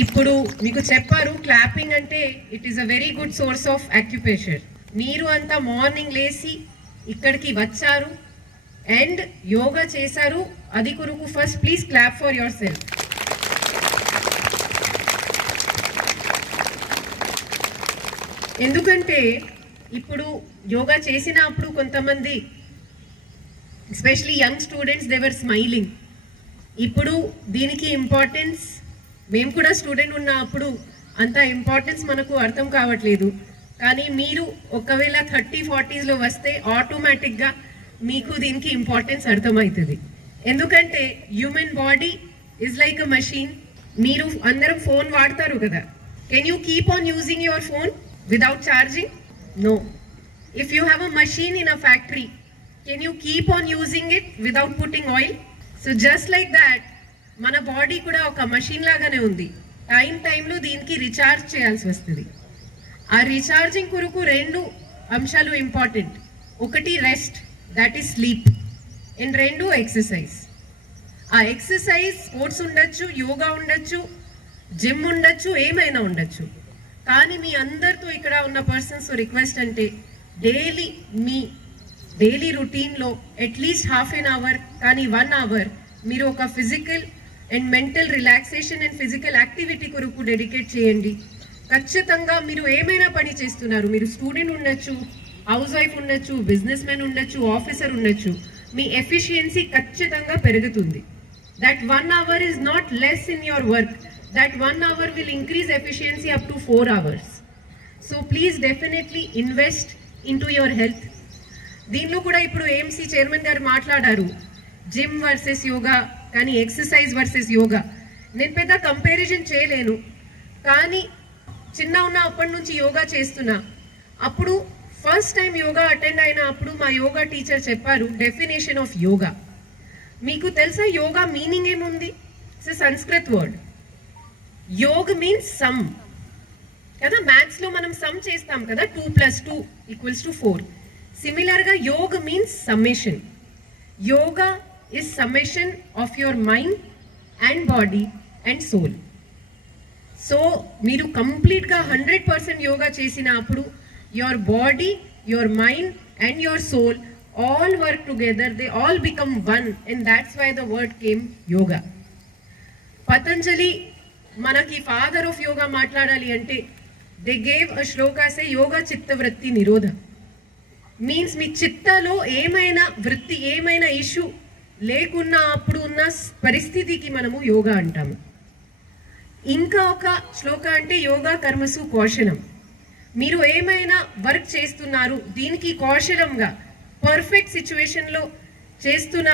ఇప్పుడు మీకు చెప్పారు క్లాపింగ్ అంటే it is a very good source of acupressure. మీరు అంతా మార్నింగ్ లేచి ఇక్కడికి వచ్చారు అండ్ యోగా చేశారు, అది కొరకు first please clap for your self. ఎందుకంటే ఇప్పుడు యోగా చేసినప్పుడు కొంతమంది especially young students they were smiling. ఇప్పుడు దీనికి ఇంపార్టెన్స్, మేము కూడా స్టూడెంట్ ఉన్నప్పుడు అంత ఇంపార్టెన్స్ మనకు అర్థం కావట్లేదు. కానీ మీరు ఒకవేళ 30-40లో వస్తే ఆటోమేటిక్గా మీకు దీనికి ఇంపార్టెన్స్ అర్థమవుతుంది. ఎందుకంటే human body is like a machine. మీరు అందరం ఫోన్ వాడతారు కదా, can you keep on using your phone without charging? No. If you have a machine in a factory, can you keep on using it without putting oil? So just like that మన బాడీ కూడా ఒక machine లాగానే ఉంది. టైంలో దీనికి recharge చేయాల్సి వస్తుంది. ఆ రీఛార్జింగ్ కొరకు 2 అంశాలు ఇంపార్టెంట్. ఒకటి rest, that is sleep, and 2 exercise. ఆ ఎక్సర్సైజ్ స్పోర్ట్స్ ఉండొచ్చు, యోగా ఉండొచ్చు, జిమ్ ఉండొచ్చు, ఏమైనా ఉండొచ్చు. కానీ మీ అందరితో ఇక్కడ ఉన్న పర్సన్స్ రిక్వెస్ట్ అంటే మీ డైలీ రొటీన్లో అట్లీస్ట్ ½ an hour కానీ 1 hour మీరు ఒక physical and mental relaxation and physical activity కొరకు డెడికేట్ చేయండి. ఖచ్చితంగా మీరు ఏమైనా పని చేస్తున్నారు, మీరు స్టూడెంట్ ఉండొచ్చు, హౌస్ వైఫ్ ఉండొచ్చు, బిజినెస్ మ్యాన్ ఉండొచ్చు, ఆఫీసర్ ఉండొచ్చు, మీ ఎఫిషియన్సీ ఖచ్చితంగా పెరుగుతుంది. That 1 hour is not less in your work. That 1 hour will increase efficiency up to 4 hours. So please definitely invest in to your health. దీనిలో కూడా ఇప్పుడు AMC chairman గారు మాట్లాడారు, జిమ్ వర్సెస్ యోగా కానీ ఎక్సర్సైజ్ వర్సెస్ యోగా. నేను పెద్ద కంపారిజన్ చేయలేను, కానీ చిన్న ఉన్న అప్పటి నుంచి యోగా చేస్తున్నా. అప్పుడు ఫస్ట్ టైం యోగా అటెండ్ అయిన అప్పుడు మా యోగా టీచర్ చెప్పారు డెఫినేషన్ ఆఫ్ యోగా. మీకు తెలుసా యోగా మీనింగ్ ఏముంది? It's Sanskrit word. Yog means sum కదా. మ్యాథ్స్లో మనం సమ్ చేస్తాం కదా, 2 + 2 = 4. సిమిలర్గా yog means summation. Yoga is summation of your mind and body and soul. So మీరు కంప్లీట్గా 100% యోగా చేసినప్పుడు your body, your mind and your soul all work together, they all become one, and that's why the word came yoga. Patanjali మనకి father of yoga మాట్లాడాలి అంటే they gave a shloka say yoga chitta vritti nirodha. Means మీ చిత్తలో ఏమైనా వృత్తి, ఏమైనా issue లేకున్నా అప్పుడు ఉన్న పరిస్థితికి మనము యోగా అంటాము. ఇంకా ఒక శ్లోక అంటే యోగా కర్మసు కౌశలం. మీరు ఏమైనా వర్క్ చేస్తున్నారు, దీనికి కౌశలంగా పర్ఫెక్ట్ సిచ్యువేషన్లో చేస్తున్న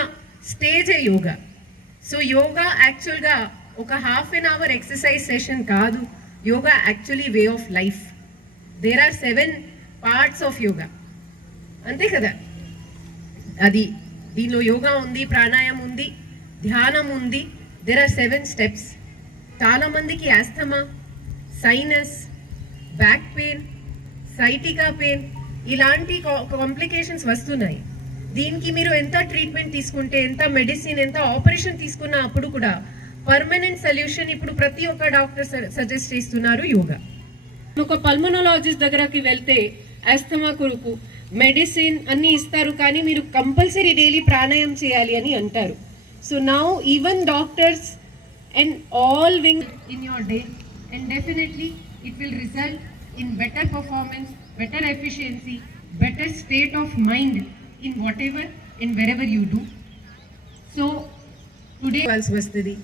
స్టేజే యోగా. సో యోగా యాక్చువల్గా ఒక ½ an hour ఎక్సర్సైజ్ సెషన్ కాదు. Yoga actually way of life. There are 7 parts of yoga, అంతే కదా. అది దీనిలో యోగా ఉంది, ప్రాణాయామం ఉంది, ధ్యానం ఉంది. There are 7 steps. చాలామందికి asthma, sinus, back pain, sciatica pain ఇలాంటి కాంప్లికేషన్స్ వస్తున్నాయి. దీనికి మీరు ఎంత ట్రీట్మెంట్ తీసుకుంటే, ఎంత మెడిసిన్, ఎంత ఆపరేషన్ తీసుకున్నా అప్పుడు కూడా పర్మనెంట్ సొల్యూషన్ ఇప్పుడు ప్రతి ఒక్క డాక్టర్ సజెస్ట్ చేస్తున్నారు యోగా. ఒక పల్మనాలజిస్ట్ దగ్గరకి వెళ్తే ఆస్తమా కొరకు మెడిసిన్ అన్నీ ఇస్తారు, కానీ మీరు కంపల్సరీ డైలీ ప్రాణాయామం చేయాలి అని అంటారు. So now even doctors and all wing in your day, and definitely it will result in better performance, better efficiency, better state of mind in what ever and wherever you do. So today వస్తుంది.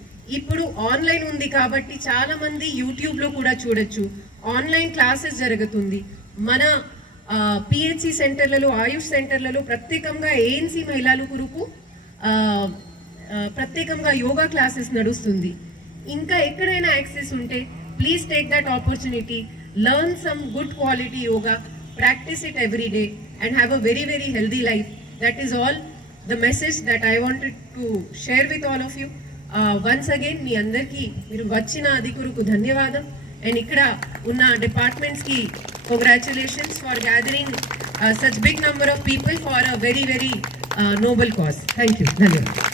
ఇప్పుడు online ఉంది కాబట్టి చాలామంది యూట్యూబ్లో కూడా చూడొచ్చు. Online classes జరుగుతుంది. మన పిహెచ్సి సెంటర్లలో, ఆయుష్ సెంటర్లలో ప్రత్యేకంగా ఏఎన్సీ మహిళల కొరకు ప్రత్యేకంగా యోగా క్లాసెస్ నడుస్తుంది. ఇంకా ఎక్కడైనా యాక్సెస్ ఉంటే please take that opportunity, learn some good quality yoga, practice it every day and have a very very healthy life. That is all the message that I wanted to share with all of you. Once again మీ అందరికీ మీరు వచ్చిన అది కొరకు ధన్యవాదం. And ఇక్కడ ఉన్న డిపార్ట్మెంట్స్కి congratulations for gathering such big number of people for a very noble cause. Thank you. Dhanyawad.